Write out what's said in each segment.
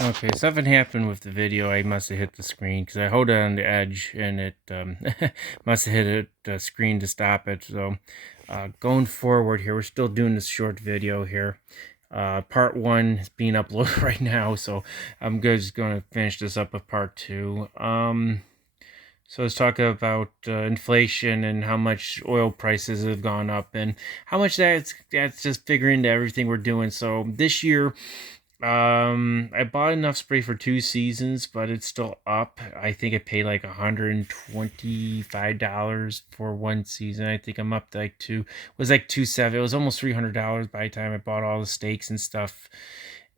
Okay, something happened with the video. I must have hit the screen because I hold it on the edge and it must have hit the screen to stop it. So going forward here, we're still doing this short video here. Part one is being uploaded right now, so I'm just going to finish this up with part two. So let's talk about inflation and how much oil prices have gone up and how much that's just figuring into everything we're doing. So this year, I bought enough spray for 2 seasons, but it's still up. I think I paid like $125 for one season. I think I'm up to like two. It was like 270. It was almost $300 by the time I bought all the stakes and stuff,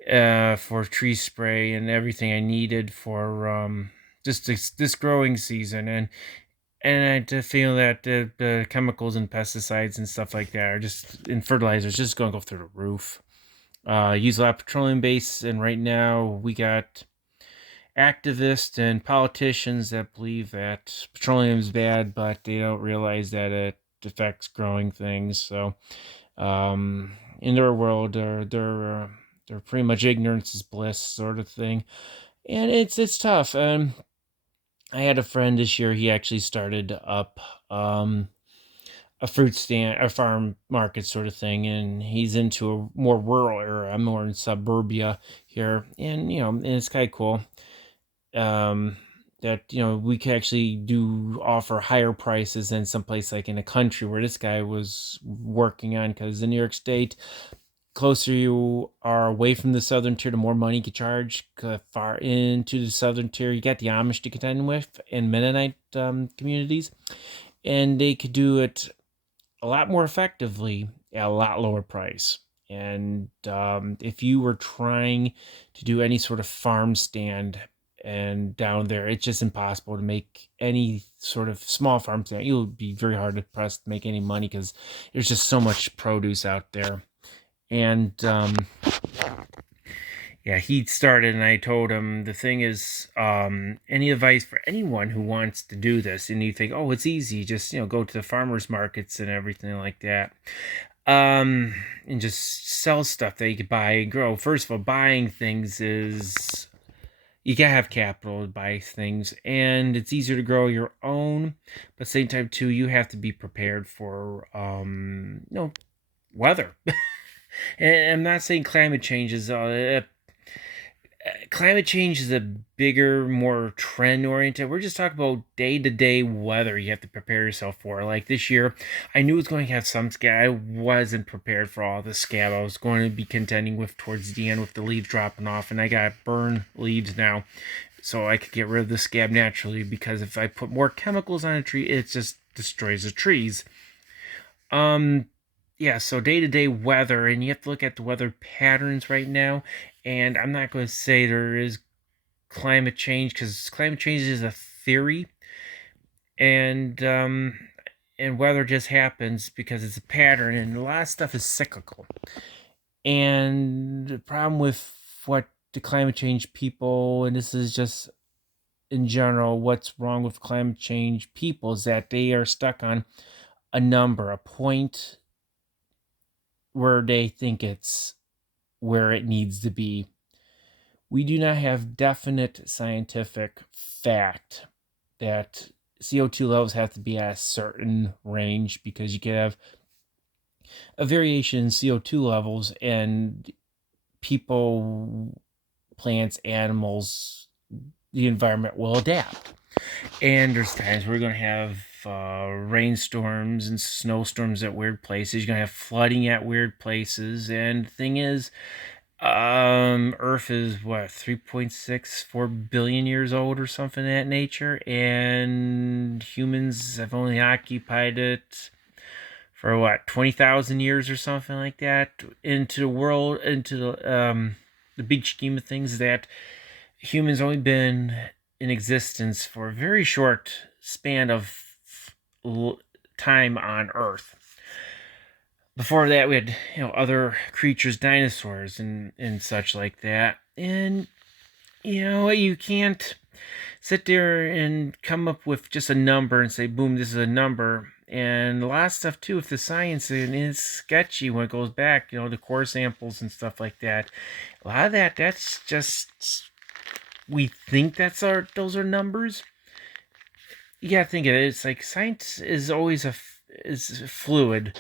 for tree spray and everything I needed for just this growing season. And I just feel that the chemicals and pesticides and stuff like that are just in fertilizers just going to go through the roof. Use a lot of petroleum base, and right now we got activists and politicians that believe that petroleum is bad, but they don't realize that it affects growing things. So, in their world, they're pretty much ignorance is bliss sort of thing, and it's tough. I had a friend this year. He actually started up a fruit stand, a farm market sort of thing, and he's into a more rural area. I'm more in suburbia here, and and it's kind of cool. Um, that we can actually do offer higher prices than someplace like in a country where this guy was working on, because in New York State, closer you are away from the southern tier, the more money you can charge. Far into the southern tier, you got the Amish to contend with and Mennonite communities, and they could do it a lot more effectively at a lot lower price. And if you were trying to do any sort of farm stand and down there, it's just impossible to make any sort of small farm stand. You'll be very hard to press to make any money because there's just so much produce out there. And yeah, he started, and I told him the thing is, any advice for anyone who wants to do this, and you think, oh, it's easy, just go to the farmers markets and everything like that, and just sell stuff that you could buy and grow. First of all, buying things is you gotta have capital to buy things, and it's easier to grow your own, but at the same time too, you have to be prepared for weather. And I'm not saying climate change is climate change is a bigger, more trend oriented. We're just talking about day to day weather you have to prepare yourself for. Like this year, I knew it was going to have some scab. I wasn't prepared for all the scab I was going to be contending with towards the end with the leaves dropping off, and I got burn leaves now. So I could get rid of the scab naturally, because if I put more chemicals on a tree, it just destroys the trees. Um, yeah, so day to day weather, and you have to look at the weather patterns right now. And I'm not going to say there is climate change, because climate change is a theory, and weather just happens because it's a pattern, and a lot of stuff is cyclical. And the problem with what the climate change people, and this is just in general, what's wrong with climate change people is that they are stuck on a number, a point where they think it's where it needs to be. We do not have definite scientific fact that CO2 levels have to be at a certain range, because you could have a variation in CO2 levels, and people, plants, animals, the environment will adapt. And there's times we're going to have rainstorms and snowstorms at weird places. You're going to have flooding at weird places. And the thing is, Earth is what, 3.64 billion years old or something of that nature, and humans have only occupied it for what, 20,000 years or something like that. Into the world, into the big scheme of things, that humans only been in existence for a very short span of time on Earth. Before that, we had other creatures, dinosaurs and such like that. And you can't sit there and come up with just a number and say, boom, this is a number. And a lot of stuff too, if the science is sketchy when it goes back, the core samples and stuff like that. A lot of that's just, we think those are numbers. You gotta think of it. It's like science is always is fluid.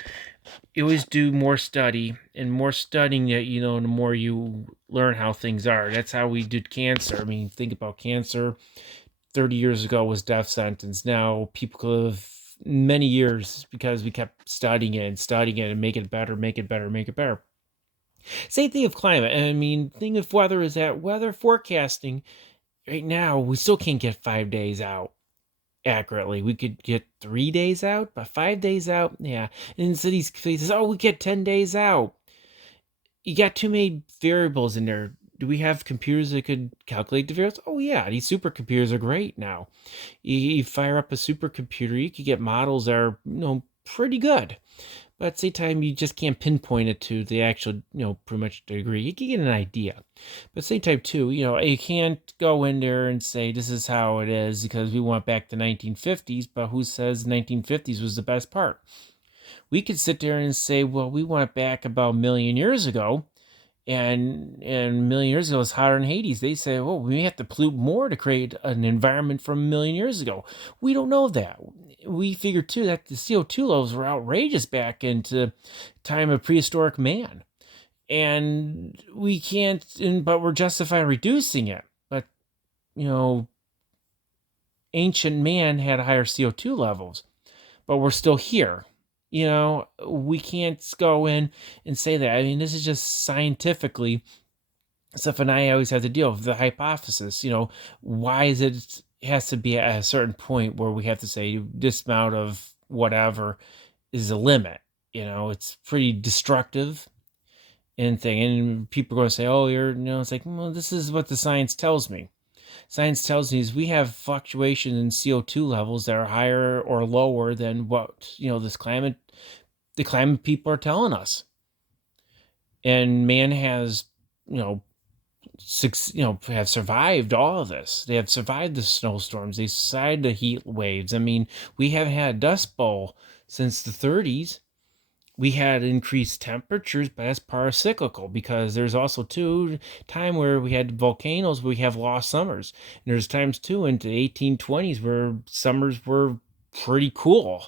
You always do more study, and more studying that the more you learn how things are. That's how we did cancer. I mean, think about cancer. 30 years ago was death sentence. Now people could live many years because we kept studying it and studying it and make it better, make it better, make it better. Same thing of climate. And I mean, thing of weather is that weather forecasting right now, we still can't get 5 days out accurately. We could get 3 days out, but 5 days out, yeah. And in cities places, oh, we get 10 days out. You got too many variables in there. Do we have computers that could calculate the variables? Oh yeah, these supercomputers are great now. You fire up a supercomputer, you could get models that are pretty good. But at the same time, you just can't pinpoint it to the actual, pretty much degree. You can get an idea. But at the same time, too, you can't go in there and say this is how it is because we went back to 1950s, but who says 1950s was the best part? We could sit there and say, well, we went back about a million years ago, and a million years ago it's hotter than Hades. They say, well, we have to pollute more to create an environment from a million years ago. We don't know that. We figured too that the CO2 levels were outrageous back into time of prehistoric man, and we can't. But we're justifying reducing it. But you know, ancient man had higher CO2 levels, but we're still here. We can't go in and say that. I mean, this is just scientifically stuff, and I always have to deal with the hypothesis. Why is it has to be at a certain point where we have to say this amount of whatever is a limit. It's pretty destructive and thing, and people are going to say, "Oh, it's like, well, this is what the science tells me." Science tells me is we have fluctuations in CO2 levels that are higher or lower than what the climate people are telling us. And man has, have survived all of this. They have survived the snowstorms. They survived the heat waves. I mean, we haven't had a dust bowl since the 30s. We had increased temperatures, but that's cyclical because there's also time where we had volcanoes, we have lost summers. And there's times too into the 1820s where summers were pretty cool.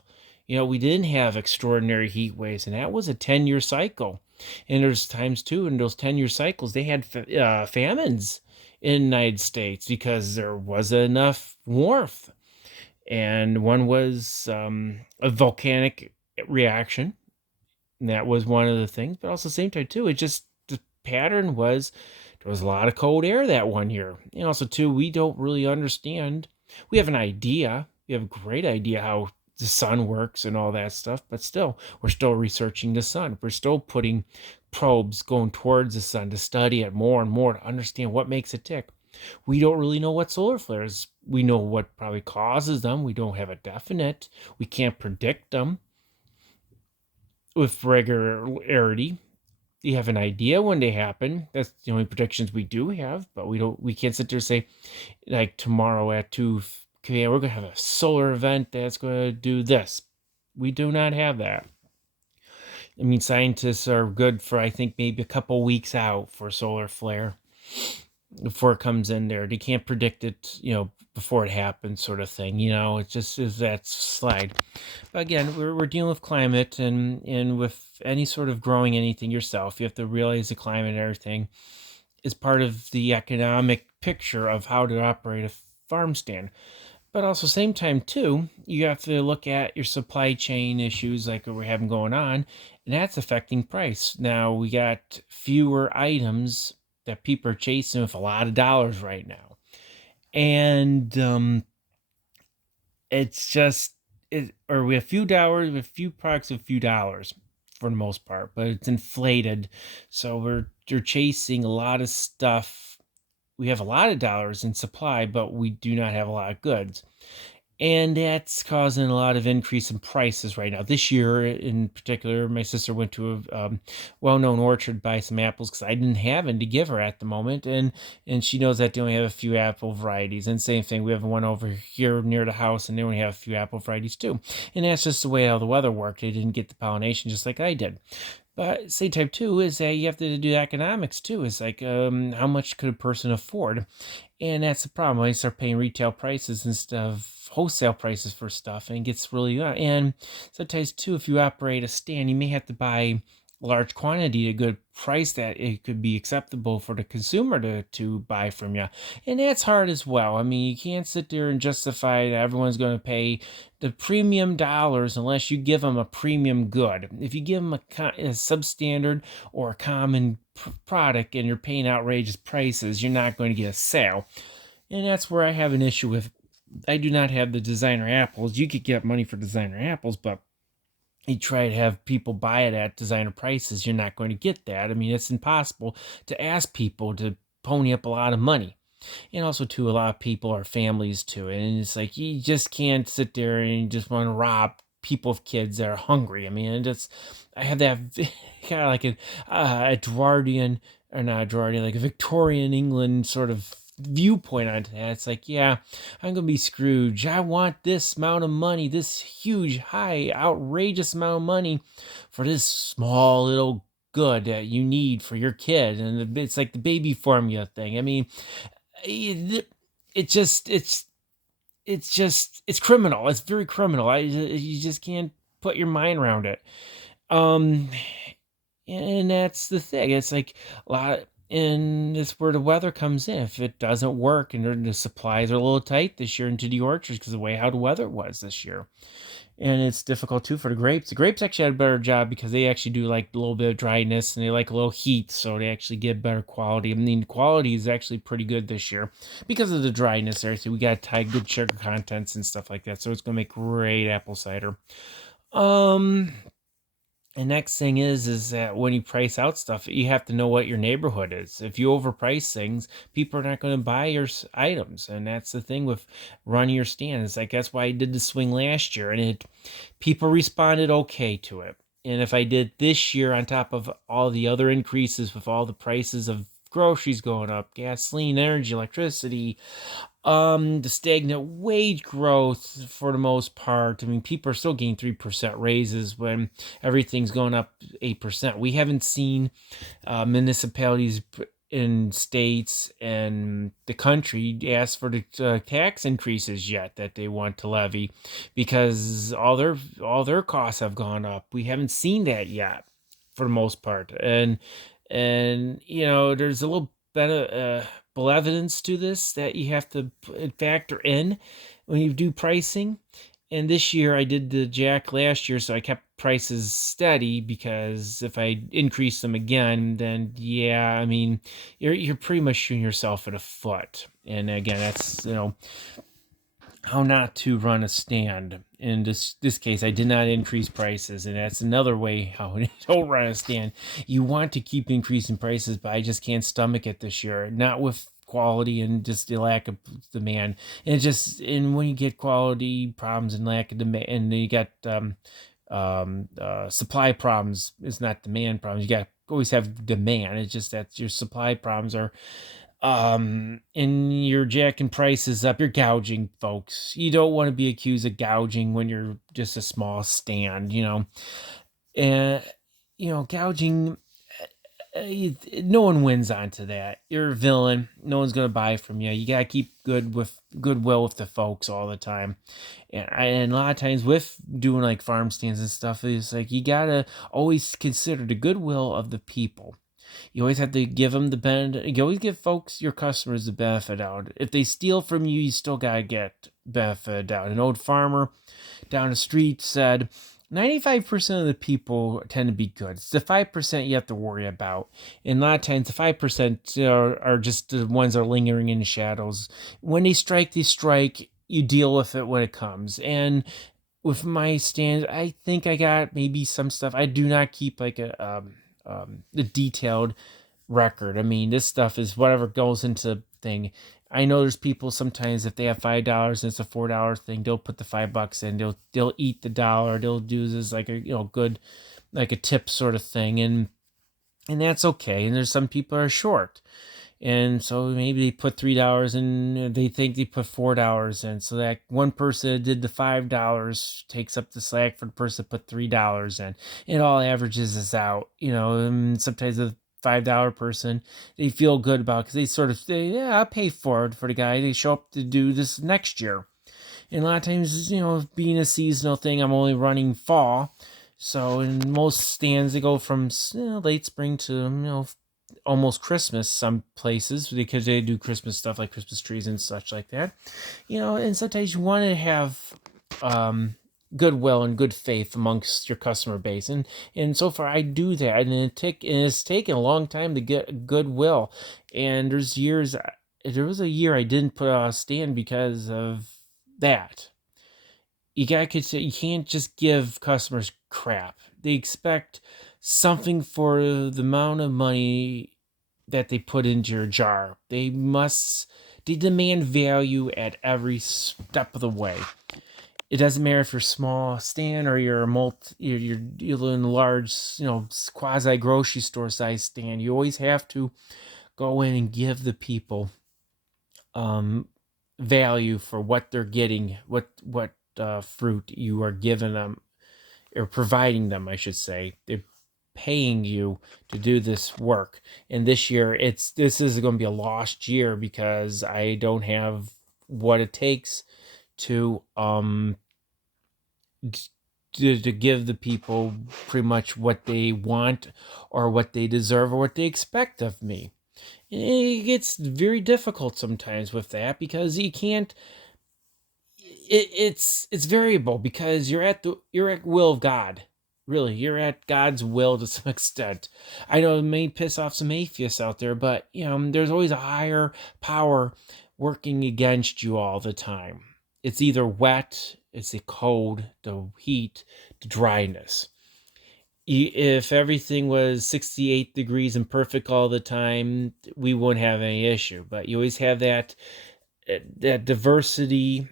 We didn't have extraordinary heat waves, and that was a 10-year cycle. And there's times too in those 10-year cycles they had famines in the United States because there wasn't enough warmth. And one was a volcanic reaction, and that was one of the things, but also at the same time too, it just the pattern was there was a lot of cold air that one year. And also too, we don't really understand. We have an idea. We have a great idea how the sun works and all that stuff, but still, we're still researching the sun. We're still putting probes going towards the sun to study it more and more to understand what makes it tick. We don't really know what solar flares. We know what probably causes them. We don't have a definite. We can't predict them with regularity. You have an idea when they happen. That's the only predictions we do have, but we can't sit there and say like tomorrow at 2 p.m. we're gonna have a solar event that's gonna do this. We do not have that. I mean, scientists are good for I think maybe a couple weeks out for solar flare before it comes in there. They can't predict it, before it happens, sort of thing. It just is that slide. But again, we're dealing with climate, and with any sort of growing anything yourself, you have to realize the climate and everything is part of the economic picture of how to operate a farm stand. But also, same time too, you have to look at your supply chain issues like we're having going on, and that's affecting price. Now we got fewer items that people are chasing with a lot of dollars right now, and it's just or we have few dollars with few products with few dollars for the most part, but it's inflated, so you're chasing a lot of stuff. We have a lot of dollars in supply, but we do not have a lot of goods. And that's causing a lot of increase in prices right now. This year, in particular, my sister went to a well-known orchard to buy some apples because I didn't have any to give her at the moment, and she knows that they only have a few apple varieties. And same thing, we have one over here near the house, and they only have a few apple varieties too. And that's just the way how the weather worked. They didn't get the pollination just like I did. But say type two is that you have to do economics too. It's like how much could a person afford? And that's the problem. When you start paying retail prices instead of wholesale prices for stuff, and it gets really and sometimes too, if you operate a stand, you may have to buy large quantity at a good price that it could be acceptable for the consumer to buy from you. And that's hard as well. I mean, you can't sit there and justify that everyone's going to pay the premium dollars unless you give them a premium good. If you give them a substandard or a common product and you're paying outrageous prices, you're not going to get a sale. And that's where I have an issue with. I do not have the designer apples. You could get money for designer apples, but you try to have people buy it at designer prices, you're not going to get that. I mean, it's impossible to ask people to pony up a lot of money. And also, too, a lot of people are families too. And it's like you just can't sit there and you just want to rob people of kids that are hungry. I mean, I have that kind of like a Edwardian, or not Edwardian, like a Victorian England sort of viewpoint on that. It's like, yeah, I'm gonna be Scrooge. I want this amount of money, this huge, high, outrageous amount of money for this small little good that you need for your kid. And it's like the baby formula thing. I mean, it just it's criminal. It's very criminal. You just can't put your mind around it. Um, and that's the thing. It's like a lot, and it's where the weather comes in. If it doesn't work and the supplies are a little tight this year into the orchards because of the way how the weather was this year, and it's difficult too for the grapes. The grapes actually had a better job because they actually do like a little bit of dryness and they like a little heat, so they actually get better quality. I mean, the quality is actually pretty good this year because of the dryness there. So we got good sugar contents and stuff like that. So it's gonna make great apple cider. Um, and next thing is that when you price out stuff, you have to know what your neighborhood is. If you overprice things, people are not going to buy your items, and that's the thing with running your stand. It's like that's why I did the swing last year, and people responded okay to it. And if I did this year on top of all the other increases with all the prices of groceries going up, gasoline, energy, electricity, the stagnant wage growth for the most part. I mean, people are still getting 3% raises when everything's going up 8%. We haven't seen municipalities in states and the country ask for the tax increases yet that they want to levy because all their costs have gone up. We haven't seen that yet for the most part. And there's a little bit of evidence to this that you have to factor in when you do pricing. And this year I did the jack last year, so I kept prices steady because if I increase them again, then yeah, I mean, you're pretty much shooting yourself in the foot. And again, that's how not to run a stand. In this case, I did not increase prices, and that's another way how you don't run a stand. You want to keep increasing prices, but I just can't stomach it this year. Not with quality and just the lack of demand. And when you get quality problems and lack of demand, and you got supply problems, it's not demand problems. You got always have demand. It's just that your supply problems are and you're jacking prices up, you're gouging folks. You don't want to be accused of gouging when you're just a small stand, and gouging, no one wins onto that. You're a villain, no one's going to buy from you. You got to keep goodwill with the folks all the time. And a lot of times with doing like farm stands and stuff, it's like you got to always consider the goodwill of the people. You always have to give them the benefit. You always give folks, your customers, the benefit out. If they steal from you, you still gotta get benefit out. An old farmer down the street said, 95% of the people tend to be good. It's the 5% you have to worry about. And a lot of times, the 5% are just the ones that are lingering in the shadows. When they strike, they strike. You deal with it when it comes. And with my stand, I think I got maybe some stuff. I do not keep like a detailed record. I mean, this stuff is whatever goes into thing. I know there's people sometimes if they have $5 and it's a $4 thing, they'll put the $5 in. They'll eat the dollar. They'll do this like a good like a tip sort of thing, and that's okay. And there's some people are short. And so maybe they put $3 in, they think they put $4 in. So that one person that did the $5 takes up the slack for the person that put $3 in. It all averages this out, and sometimes the $5 person, they feel good about because they sort of say, yeah, I'll pay for it for the guy. They show up to do this next year. And a lot of times, being a seasonal thing, I'm only running fall. So in most stands, they go from late spring to, almost Christmas some places because they do Christmas stuff like Christmas trees and such like that. And sometimes you want to have goodwill and good faith amongst your customer base. And so far I do that. And it's taken a long time to get goodwill. And there was a year I didn't put a stand because of that. You can't just give customers crap. They expect something for the amount of money that they put into your jar. They demand value at every step of the way. It doesn't matter if you're a small stand or you're you're in a large, quasi grocery store size stand. You always have to go in and give the people value for what they're getting, what fruit you are giving them or providing them, I should say. They're paying you to do this work. And this year this is going to be a lost year because I don't have what it takes to give the people pretty much what they want or what they deserve or what they expect of me. And it gets very difficult sometimes with that because you can't it's variable because you're at will of God. Really, you're at God's will to some extent. I know it may piss off some atheists out there, but there's always a higher power working against you all the time. It's either wet, it's the cold, the heat, the dryness. If everything was 68 degrees and perfect all the time, we wouldn't have any issue. But you always have that diversity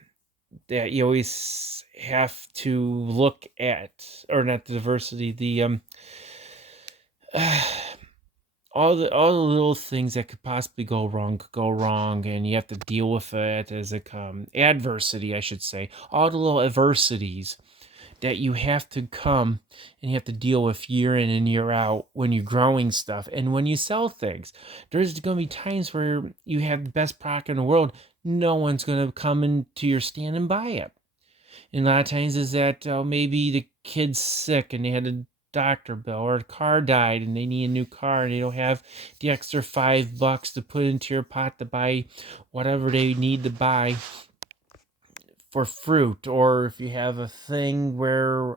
that you always have to look at, or not the diversity, the all the little things that could possibly go wrong, and you have to deal with it as it comes. Adversity, I should say, all the little adversities that you have to come and you have to deal with year in and year out when you're growing stuff and when you sell things. There's going to be times where you have the best product in the world. No one's going to come into your stand and buy it. And a lot of times is that maybe the kid's sick and they had a doctor bill, or a car died and they need a new car and they don't have the extra $5 to put into your pot to buy whatever they need to buy for fruit. Or if you have a thing where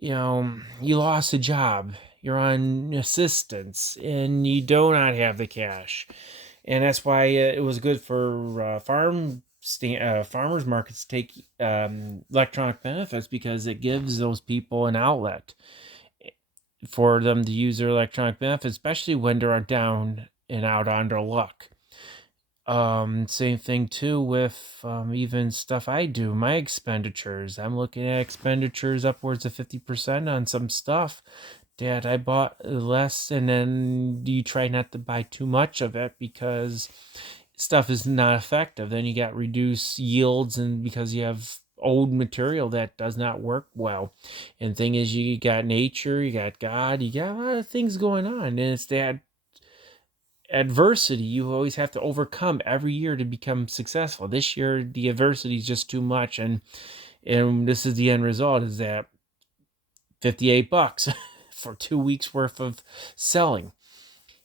you lost a job, you're on assistance and you do not have the cash. And that's why it was good for farmers markets to take electronic benefits, because it gives those people an outlet for them to use their electronic benefits, especially when they're down and out on their luck. Same thing too with even stuff I do, my expenditures. I'm looking at expenditures upwards of 50% on some stuff that I bought less, and then you try not to buy too much of it because stuff is not effective. Then you got reduced yields, and because you have old material that does not work well. And thing is, you got nature, you got God, you got a lot of things going on, and it's that adversity you always have to overcome every year to become successful. This year the adversity is just too much, and this is the end result, is that $58 for 2 weeks worth of selling.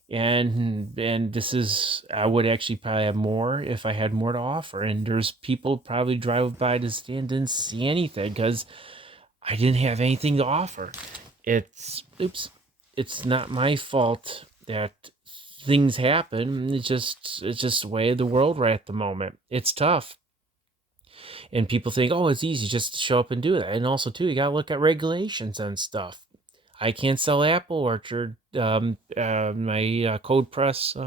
And this is, I would actually probably have more if I had more to offer. And there's people probably drive by the stand and didn't see anything because I didn't have anything to offer. It's not my fault that things happen. It's just the way of the world right at the moment. It's tough. And people think, oh, it's easy just to show up and do that. And also too, you gotta look at regulations and stuff. I can't sell apple orchard, my cold press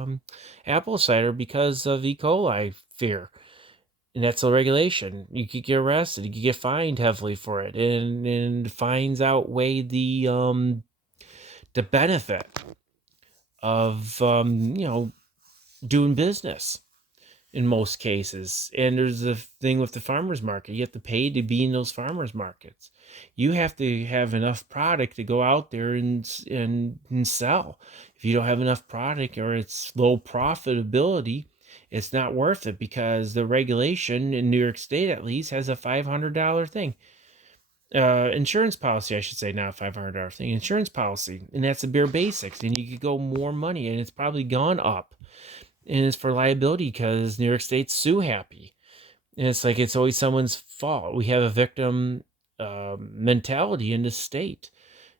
apple cider because of E. coli fear. And that's a regulation. You could get arrested. You could get fined heavily for it, and fines outweigh the benefit of doing business in most cases. And there's the thing with the farmers market. You have to pay to be in those farmers markets. You have to have enough product to go out there and sell. If you don't have enough product or it's low profitability, it's not worth it because the regulation in New York State at least has a $500 thing. Insurance policy, I should say, not a $500 thing. Insurance policy, and that's the bare basics. And you could go more money, and it's probably gone up, and it's for liability because New York State's sue happy, and it's like it's always someone's fault. We have a victim mentality in the state.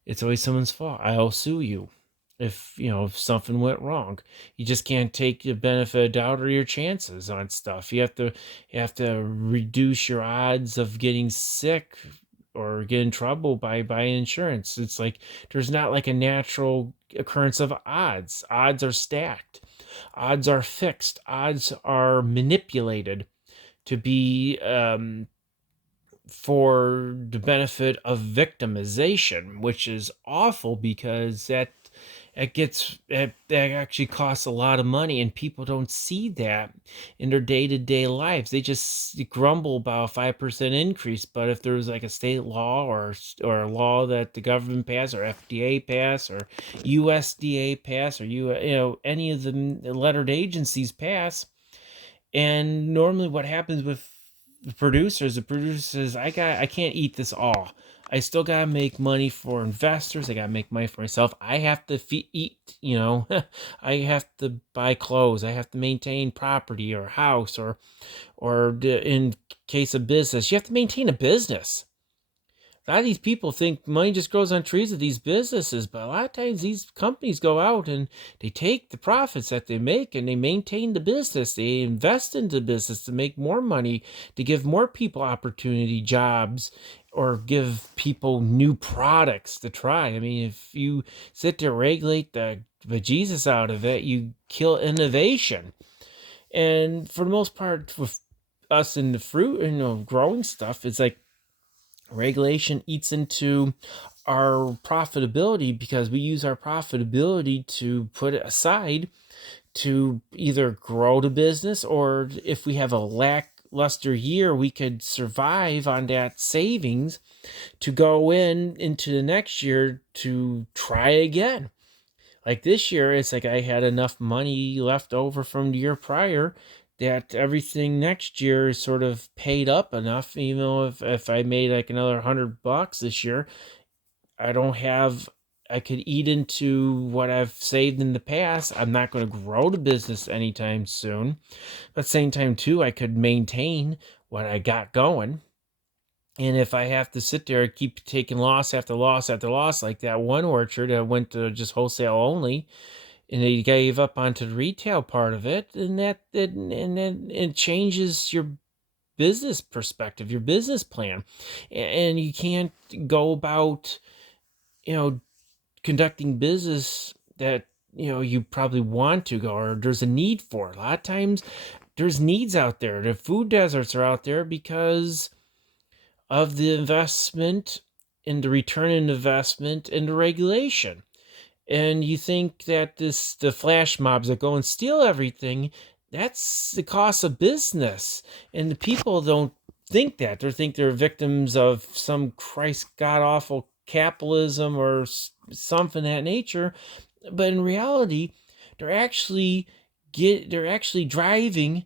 It's always someone's fault. I'll sue you if something went wrong. You just can't take the benefit of doubt or your chances on stuff. You have to reduce your odds of getting sick or get in trouble by buying insurance. It's like there's not like a natural occurrence of odds. Odds are stacked. Odds are fixed. Odds are manipulated to be for the benefit of victimization, which is awful because that actually costs a lot of money, and people don't see that in their day-to-day lives. They just grumble about a 5% increase, but if there's like a state law or a law that the government passed or FDA passed or USDA passed or any of the lettered agencies pass, and normally what happens with the producers, I can't eat this all. I still gotta make money for investors. I gotta make money for myself. I have to eat. I have to buy clothes. I have to maintain property or house in case of business, you have to maintain a business. A lot of these people think money just grows on trees with these businesses, but a lot of times these companies go out and they take the profits that they make and they maintain the business. They invest into the business to make more money, to give more people opportunity, jobs, or give people new products to try. I mean, if you sit there and regulate the bejesus out of it, you kill innovation. And for the most part, with us in the fruit and growing stuff, it's like regulation eats into our profitability because we use our profitability to put it aside to either grow the business, or if we have a lackluster year, we could survive on that savings to go into the next year to try again. Like this year, it's like I had enough money left over from the year prior that everything next year is sort of paid up enough. Even though if I made like another $100 this year, I don't have. I could eat into what I've saved in the past. I'm not going to grow the business anytime soon. But at the same time, too, I could maintain what I got going. And if I have to sit there and keep taking loss after loss after loss, like that one orchard that went to just wholesale only, and they gave up onto the retail part of it, and then it changes your business perspective, your business plan, and you can't go about, conducting business that you probably want to go, or there's a need for. A lot of times, there's needs out there. The food deserts are out there because of the investment and the return on investment and the regulation. And you think that the flash mobs that go and steal everything, that's the cost of business. And the people don't think that. They think they're victims of some Christ god awful capitalism or something of that nature. But in reality, they're actually driving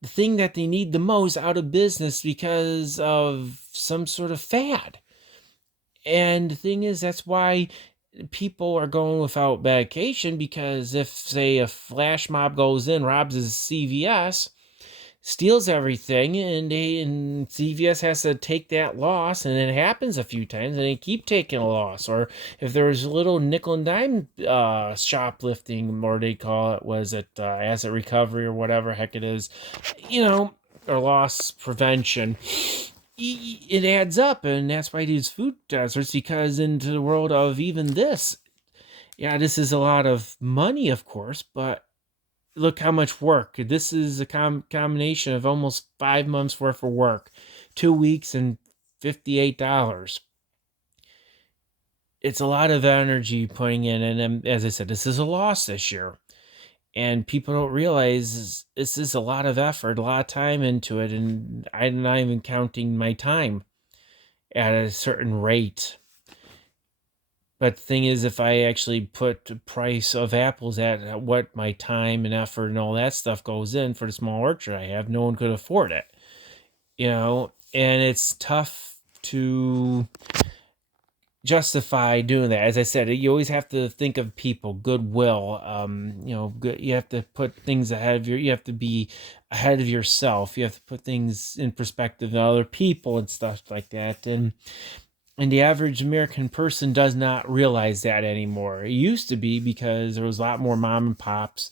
the thing that they need the most out of business because of some sort of fad. And the thing is, that's why people are going without medication, because if, say, a flash mob goes in, robs his CVS, steals everything, and CVS has to take that loss, and it happens a few times, and they keep taking a loss. Or if there's a little nickel and dime shoplifting, or they call it, was it asset recovery or whatever heck it is, or loss prevention. it adds up, and that's why these food deserts. Because into the world of even this, yeah, this is a lot of money, of course, but look how much work. This is a combination of almost 5 months worth of work, 2 weeks and $58. It's a lot of energy putting in, and as I said, this is a loss this year, and people don't realize this is a lot of effort, a lot of time into it, and I'm not even counting my time at a certain rate. But the thing is, if I actually put the price of apples at what my time and effort and all that stuff goes in for the small orchard I have, no one could afford it, and it's tough to justify doing that. As I said, you always have to think of people, goodwill. Good. You have to put things ahead of you have to be ahead of yourself. You have to put things in perspective of other people and stuff like that. And the average American person does not realize that anymore. It used to be because there was a lot more mom and pops,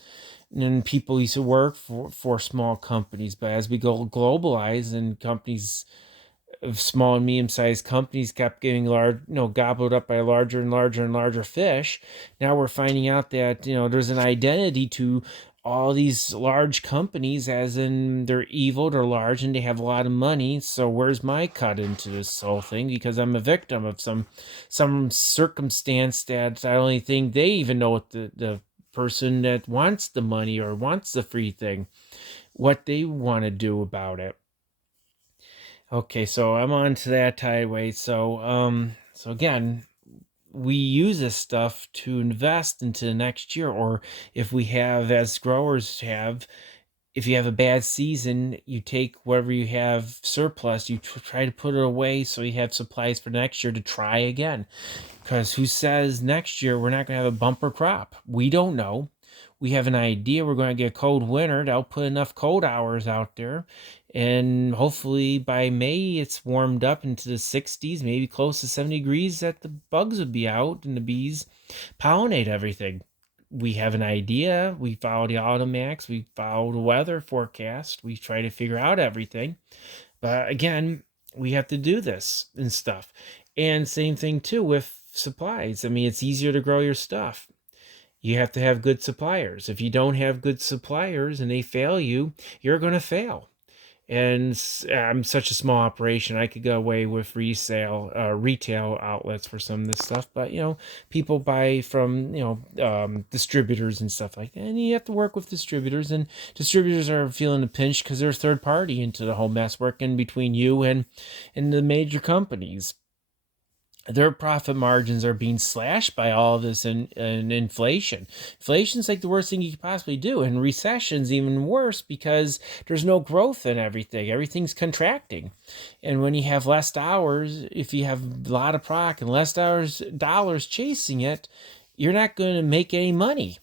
and people used to work for small companies. But as we go globalize and companies of small and medium-sized companies kept getting large, gobbled up by larger and larger and larger fish. Now we're finding out that there's an identity to all these large companies, as in they're evil, they're large, and they have a lot of money. So where's my cut into this whole thing? Because I'm a victim of some circumstance that I don't think they even know what the person that wants the money or wants the free thing, what they want to do about it. Okay, so I'm on to that tideway. So again, we use this stuff to invest into the next year, or if we have, as growers have, if you have a bad season, you take whatever you have surplus, you try to put it away so you have supplies for next year to try again. Because who says next year we're not going to have a bumper crop? We don't know. We have an idea we're going to get a cold winter. That'll put enough cold hours out there. And hopefully by May it's warmed up into the 60s, maybe close to 70 degrees, that the bugs would be out and the bees pollinate everything. We have an idea. We follow the automax. We follow the weather forecast. We try to figure out everything. But again, we have to do this and stuff. And same thing too with supplies. I mean, it's easier to grow your stuff. You have to have good suppliers. If you don't have good suppliers and they fail you, you're going to fail. And I'm such a small operation, I could go away with retail outlets for some of this stuff. But people buy from distributors and stuff like that, and you have to work with distributors. And distributors are feeling the pinch because they're a third party into the whole mess, working between you and the major companies. Their profit margins are being slashed by all of this and inflation. Inflation's like the worst thing you could possibly do, and recession's even worse because there's no growth in everything. Everything's contracting. And when you have less dollars, if you have a lot of product and less dollars chasing it, you're not going to make any money.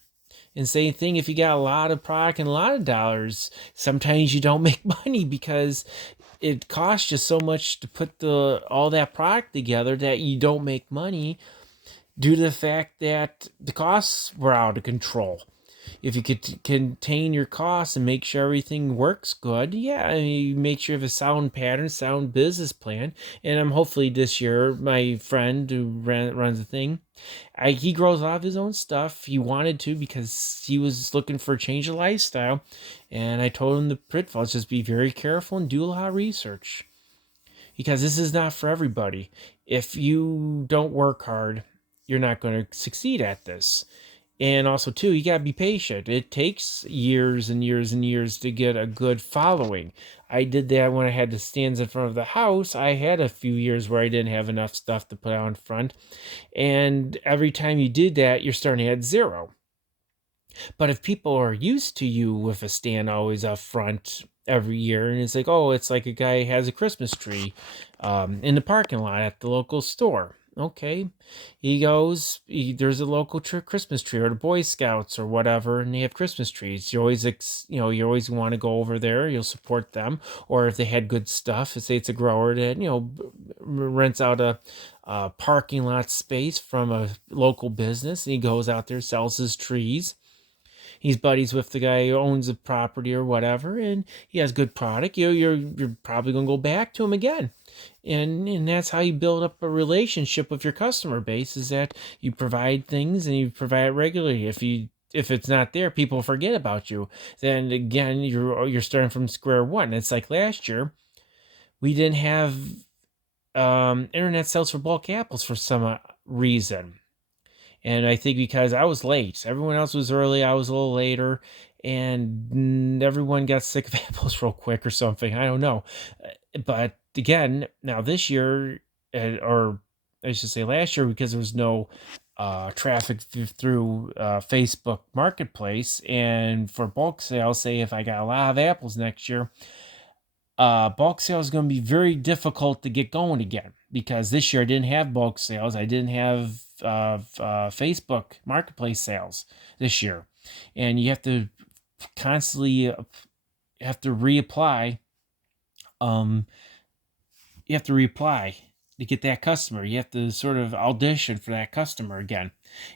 And same thing, if you got a lot of product and a lot of dollars, sometimes you don't make money because it costs you so much to put all that product together that you don't make money due to the fact that the costs were out of control. If you could contain your costs and make sure everything works good, yeah, I mean, you make sure you have a sound pattern, sound business plan. And I'm hopefully this year, my friend who runs the thing, he grows a lot of his own stuff. He wanted to because he was looking for a change of lifestyle. And I told him the pitfalls, just be very careful and do a lot of research. Because this is not for everybody. If you don't work hard, you're not going to succeed at this. And also, too, you got to be patient. It takes years and years and years to get a good following. I did that when I had the stands in front of the house. I had a few years where I didn't have enough stuff to put out in front. And every time you did that, you're starting at zero. But if people are used to you with a stand always up front every year, and it's like, oh, it's like a guy has a Christmas tree in the parking lot at the local store. Okay, he goes. There's a local Christmas tree, or the Boy Scouts, or whatever, and they have Christmas trees. You always, you always want to go over there. You'll support them, or if they had good stuff, say it's a grower that rents out a parking lot space from a local business, and he goes out there, sells his trees. he's buddies with the guy who owns the property or whatever, and he has good product. You're probably gonna go back to him again, and that's how you build up a relationship with your customer base. Is that you provide things and you provide it regularly. If it's not there, people forget about you. Then again, you're starting from square one. It's like last year we didn't have internet sales for bulk apples for some reason. And I think because I was late, everyone else was early, I was a little later, and everyone got sick of apples real quick or something. I don't know. But again, now this year, or I should say last year, because there was no traffic through Facebook Marketplace, and for bulk sales, say if I got a lot of apples next year, bulk sales is going to be very difficult to get going again because this year I didn't have bulk sales. I didn't have Facebook Marketplace sales this year, and you have to constantly have to reapply. Um, you have to reapply to get that customer. You have to sort of audition for that customer again,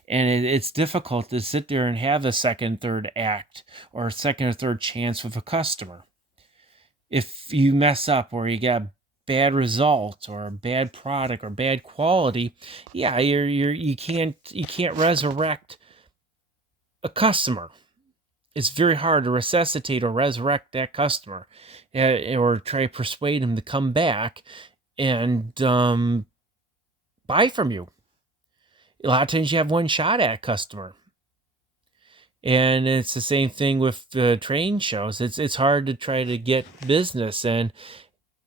and it's difficult to sit there and have a second, third act or a second or third chance with a customer. If you mess up or you get bad results or a bad product or bad quality, yeah, you can't resurrect a customer. It's very hard to resuscitate or resurrect that customer, or try to persuade him to come back and buy from you. A lot of times you have one shot at a customer. And it's the same thing with train shows. It's hard to try to get business, and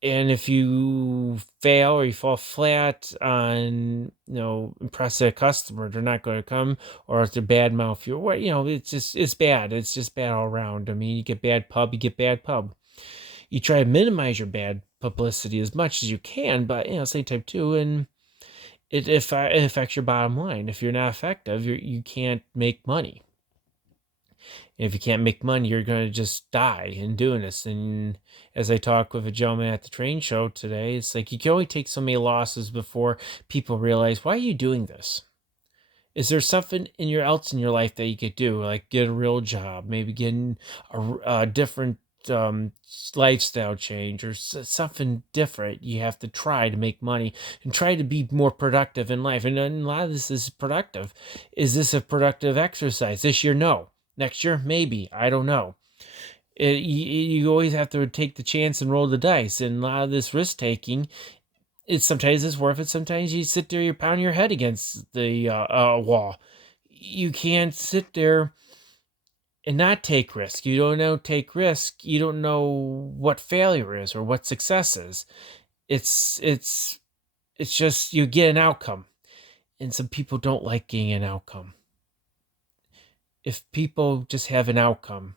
if you fail or you fall flat on impress a customer, they're not going to come, or if they're bad mouth you, it's bad. It's just bad all around. I mean, you get bad pub, you get bad pub. You try to minimize your bad publicity as much as you can, but same time too, and it affects your bottom line. If you're not effective, you can't make money. And if you can't make money, you're going to just die in doing this. And as I talked with a gentleman at the train show today, it's like you can only take so many losses before people realize, why are you doing this? Is there something else in your life that you could do, like get a real job, maybe getting a different lifestyle change, or something different you have to try to make money and try to be more productive in life? And a lot of this is productive. Is this a productive exercise? This year, no. Next year, maybe. I don't know. You always have to take the chance and roll the dice. And a lot of this risk taking, sometimes it's worth it. Sometimes you sit there, you're pounding your head against the wall. You can't sit there and not take risk. You don't know take risk. You don't know what failure is or what success is. It's just you get an outcome, and some people don't like getting an outcome. If people just have an outcome,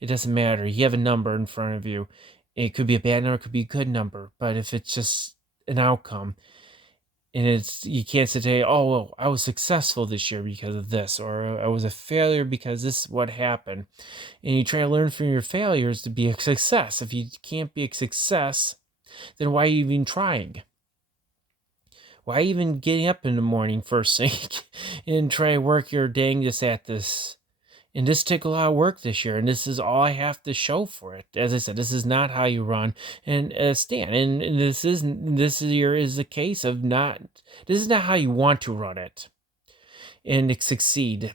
it doesn't matter. You have a number in front of you. It could be a bad number, it could be a good number. But if it's just an outcome, and you can't say, oh, well, I was successful this year because of this, or I was a failure because this is what happened. And you try to learn from your failures to be a success. If you can't be a success, then why are you even trying? Why even getting up in the morning first thing and try to work your dangest at this? And this took a lot of work this year, and this is all I have to show for it. As I said, this is not how you run and stand. And this year is a case of this is not how you want to run it and succeed.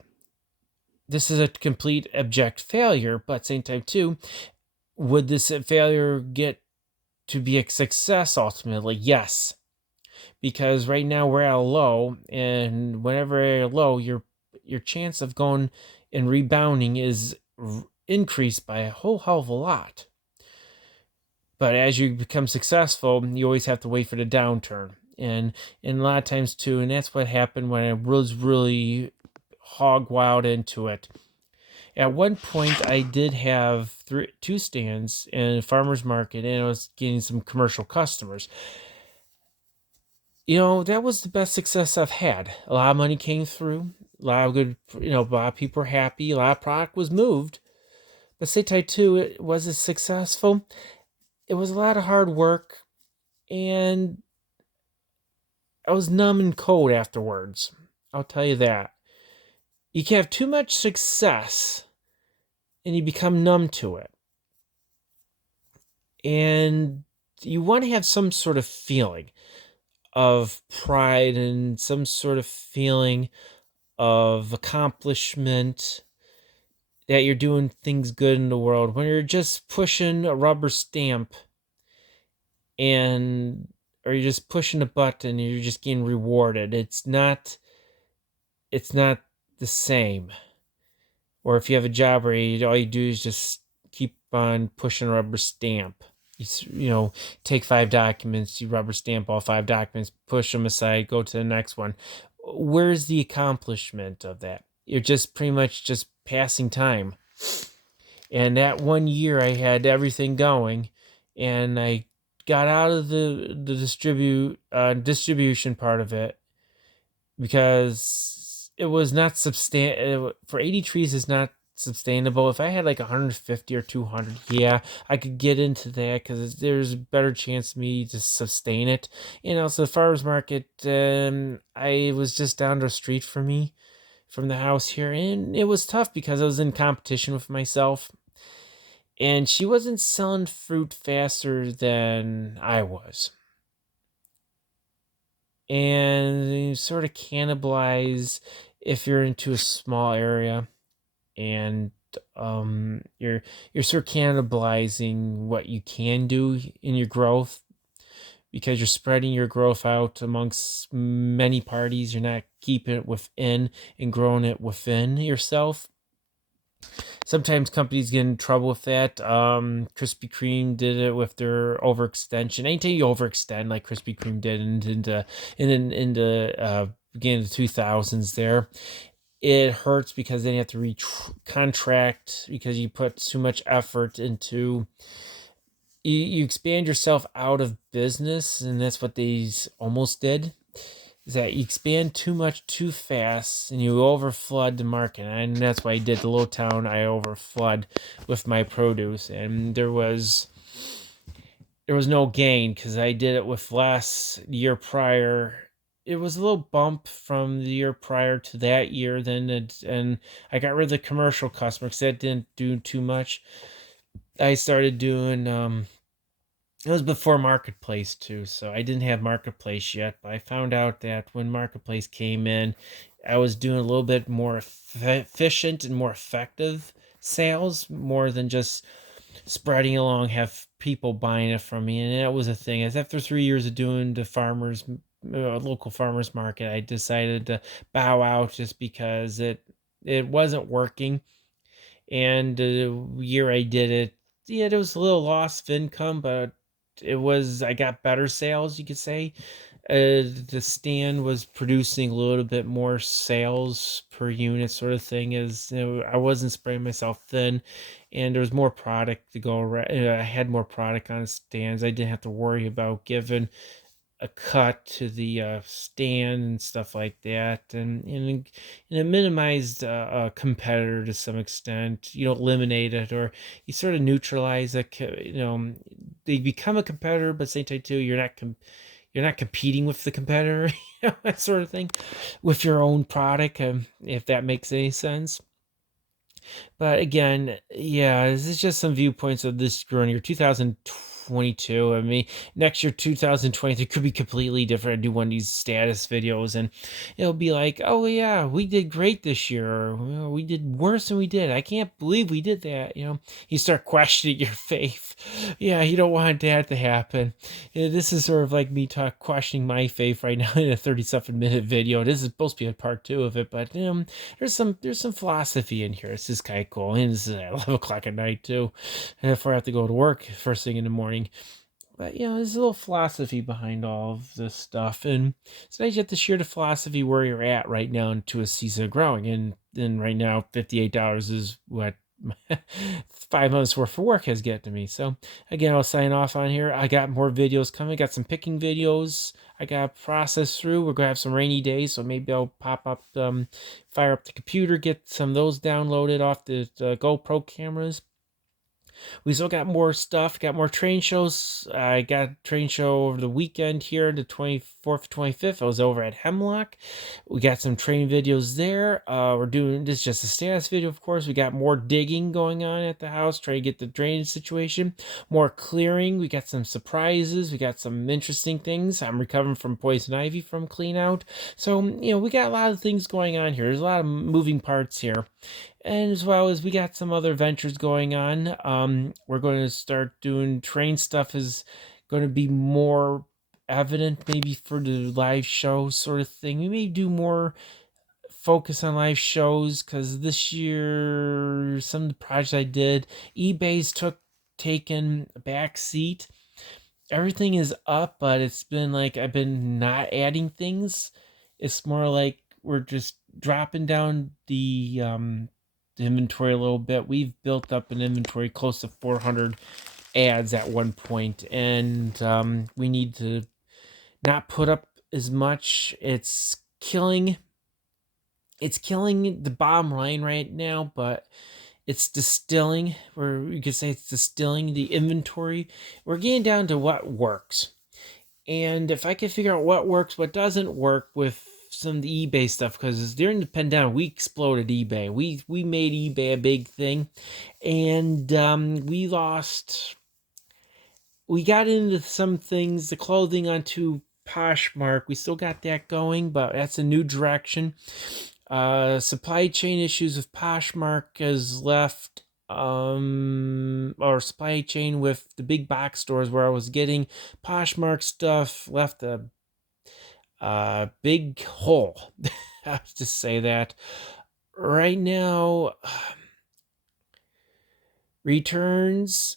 This is a complete abject failure, but at the same time too, would this failure get to be a success ultimately? Yes. Because right now we're at a low, and whenever we're at a low, your chance of going and rebounding is increased by a whole hell of a lot. But as you become successful, you always have to wait for the downturn. And a lot of times too, and that's what happened when I was really hog wild into it. At one point, I did have two stands in a farmer's market, and I was getting some commercial customers. That was the best success I've had. A lot of money came through. A lot of good, a lot of people were happy. A lot of product was moved. But say type 2, was it successful? It was a lot of hard work, and I was numb and cold afterwards. I'll tell you that. You can have too much success and you become numb to it. And you want to have some sort of feeling of pride and some sort of feeling of accomplishment that you're doing things good in the world. When you're just pushing a rubber stamp and or you're just pushing a button and you're just getting rewarded, it's not the same. Or if you have a job where all you do is just keep on pushing a rubber stamp. Take 5 documents, you rubber stamp all 5 documents, push them aside, go to the next one. Where's the accomplishment of that? You're just pretty much just passing time. And that one year I had everything going, and I got out of the distribution part of it because it was not for 80 trees is not sustainable. If I had like 150 or 200, yeah, I could get into that because there's a better chance of me to sustain it. And also the farmers market, I was just down the street from me, from the house here, and it was tough because I was in competition with myself, and she wasn't selling fruit faster than I was. And you sort of cannibalize if you're into a small area, and you're sort of cannibalizing what you can do in your growth because you're spreading your growth out amongst many parties. You're not keeping it within and growing it within yourself. Sometimes companies get in trouble with that. Krispy Kreme did it with their overextension. Anytime you overextend, like Krispy Kreme did into beginning of the 2000s, there, it hurts because then you have to contract because you put too much effort into. You expand yourself out of business, and that's what these almost did. Is that you expand too much too fast and you overflood the market, and that's why I did the little town. I overflood with my produce, and there was no gain because I did it with last year prior. It was a little bump from the year prior to that year, and I got rid of the commercial customer because that didn't do too much. I started doing it was before Marketplace too, so I didn't have Marketplace yet, but I found out that when Marketplace came in, I was doing a little bit more efficient and more effective sales, more than just spreading along, have people buying it from me. And that was a thing. As after 3 years of doing the local farmers market, I decided to bow out just because it wasn't working. And the year I did it, yeah, there was a little loss of income, but I got better sales, you could say. The stand was producing a little bit more sales per unit, sort of thing. As I wasn't spreading myself thin, and there was more product to go around. I had more product on the stands. I didn't have to worry about giving a cut to the stand and stuff like that, and it minimized a competitor to some extent. You don't eliminate it, or you sort of neutralize it. They become a competitor, but at the same time too, you're not competing with the competitor, that sort of thing, with your own product, if that makes any sense. But again, yeah, this is just some viewpoints of this growing year 2022. I mean, next year 2023 could be completely different. I do one of these status videos and it'll be like, oh yeah, we did great this year, or we did worse than we did. I can't believe we did that. You start questioning your faith. Yeah, you don't want that to happen. This is sort of like me questioning my faith right now in a 30-something-minute video. This is supposed to be a part 2 of it, but there's some philosophy in here. It's just kind of cool. And this is at 11 o'clock at night too, and if I have to go to work first thing in the morning. But there's a little philosophy behind all of this stuff, and it's nice you have to share the philosophy where you're at right now into a season of growing. And right now, $58 is what 5 months worth of work has get to me. So again, I'll sign off on here. I got more videos coming. I got some picking videos I got to process through. We're gonna have some rainy days, so maybe I'll fire up the computer, get some of those downloaded off the GoPro cameras. We still got more stuff, got more train shows. I got a train show over the weekend here, the 24th, 25th. I was over at Hemlock. We got some train videos there. We're doing this just a status video, of course. We got more digging going on at the house, trying to get the drainage situation, more clearing. We got some surprises. We got some interesting things. I'm recovering from poison ivy from clean out. So, we got a lot of things going on here. There's a lot of moving parts here. And as well as we got some other ventures going on. We're going to start doing train stuff is going to be more evident maybe for the live show sort of thing. We may do more focus on live shows because this year some of the projects I did, eBay's taken a back seat. Everything is up, but it's been like I've been not adding things. It's more like we're just dropping down the inventory a little bit. We've built up an inventory close to 400 ads at one point, and we need to not put up as much. It's killing the bottom line right now, but it's distilling, or you could say it's distilling the inventory. We're getting down to what works. And if I can figure out what works, what doesn't work with some of the eBay stuff, because during the pandemic, we exploded eBay. We made eBay a big thing, and we got into some things, the clothing onto Poshmark. We still got that going, but that's a new direction. Supply chain issues with Poshmark has left, or supply chain with the big box stores where I was getting Poshmark stuff left a big hole. I have to say that. Right now, returns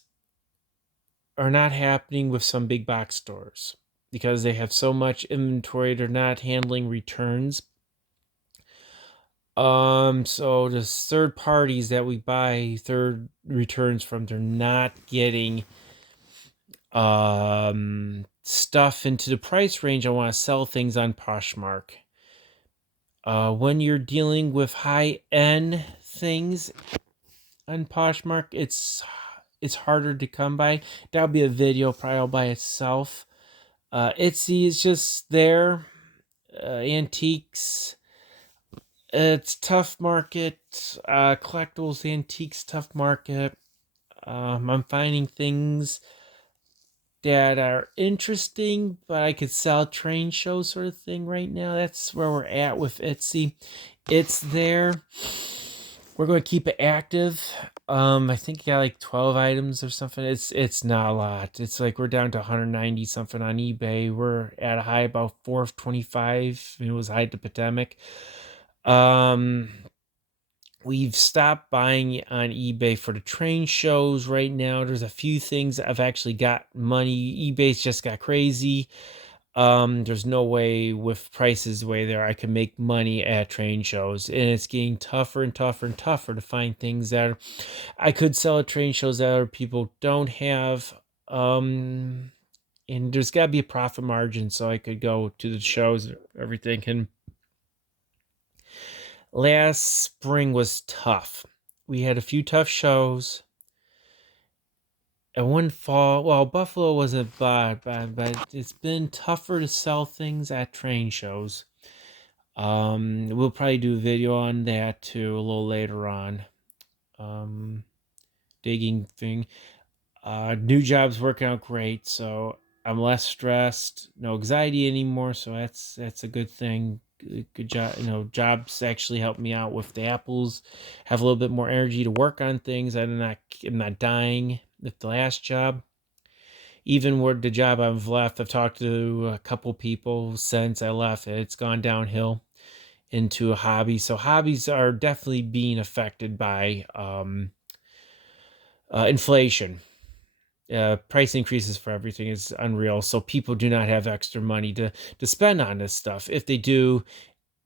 are not happening with some big box stores because they have so much inventory. They're not handling returns. So the third parties that we buy third returns from, they're not getting stuff into the price range I want to sell things on Poshmark. When you're dealing with high-end things on Poshmark, it's harder to come by. That'll be a video probably all by itself. Etsy is just there. Antiques. It's tough market. Collectibles, antiques, tough market. I'm finding things that are interesting, but I could sell train show sort of thing right now. That's where we're at with Etsy. It's there. We're going to keep it active. I think I got like 12 items or something. It's not a lot. It's like we're down to 190 something on eBay. We're at a high about 425. It was high at the pandemic. We've stopped buying on eBay for the train shows right now. There's a few things I've actually got money. eBay's just got crazy. There's no way with prices the way there I can make money at train shows, and it's getting tougher and tougher and tougher to find things that I could sell at train shows that other people don't have. And there's got to be a profit margin so I could go to the shows, everything. And last spring was tough. We had a few tough shows. And one fall, well, Buffalo wasn't bad, but it's been tougher to sell things at train shows. We'll probably do a video on that too a little later on. Digging thing. New job's working out great, so I'm less stressed, no anxiety anymore, so that's a good thing. Good job. Jobs actually help me out with the apples, have a little bit more energy to work on things. I'm not dying with the last job. Even with the job I've left, I've talked to a couple people since I left. It's gone downhill into a hobby. So hobbies are definitely being affected by inflation. Price increases for everything is unreal. So people do not have extra money to spend on this stuff. If they do,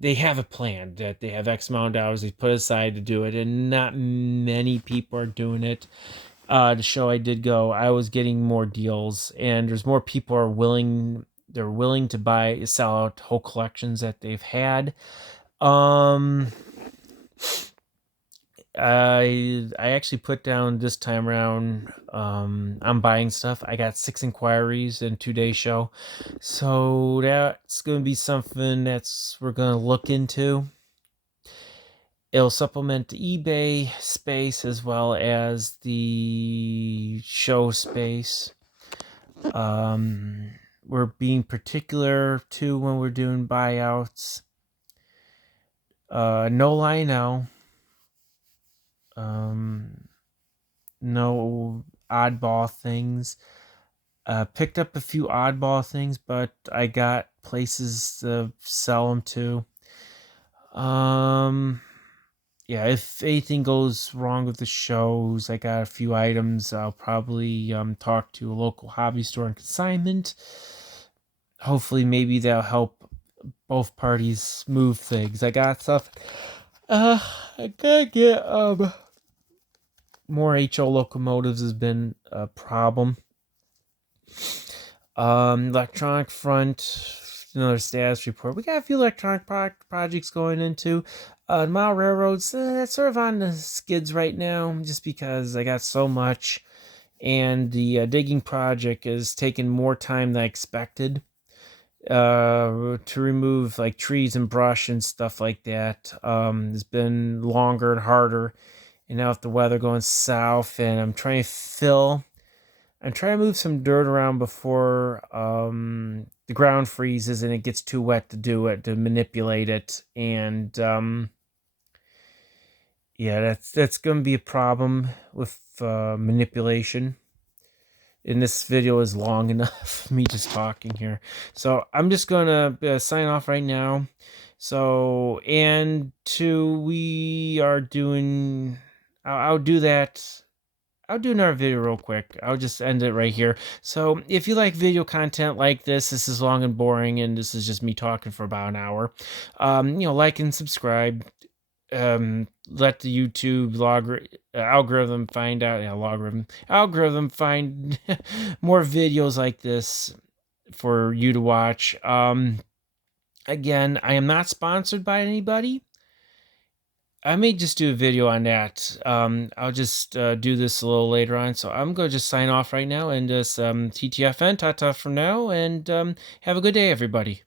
they have a plan that they have X amount of dollars they put aside to do it, and not many people are doing it. The show I did go, I was getting more deals, and there's more people they're willing to sell out whole collections that they've had. I actually put down this time around. I'm buying stuff. I got 6 inquiries in 2 days show, so that's gonna be something that's we're gonna look into. It'll supplement the eBay space as well as the show space. We're being particular too when we're doing buyouts. No lie now. No oddball things. Picked up a few oddball things, but I got places to sell them to. Yeah, if anything goes wrong with the shows, I got a few items. I'll probably talk to a local hobby store and consignment. Hopefully, maybe that'll help both parties move things. I got stuff. I gotta get more HO locomotives has been a problem. Electronic front, another status report. We got a few electronic projects going into. Mile railroads, that's sort of on the skids right now, just because I got so much, and the digging project is taking more time than I expected. To remove like trees and brush and stuff like that. It's been longer and harder, and now with the weather going south, and I'm trying to move some dirt around before the ground freezes and it gets too wet to do it, to manipulate it. And yeah, that's going to be a problem with manipulation. And this video is long enough, me just talking here. So I'm just going to sign off right now. So, we are doing, I'll do that. I'll do another video real quick. I'll just end it right here. So if you like video content like this is long and boring, and this is just me talking for about an hour. Like and subscribe. Let the YouTube algorithm find out. Yeah, algorithm find more videos like this for you to watch. Again, I am not sponsored by anybody. I may just do a video on that. I'll just do this a little later on. So I'm going to just sign off right now and just TTFN, ta-ta for now, and have a good day, everybody.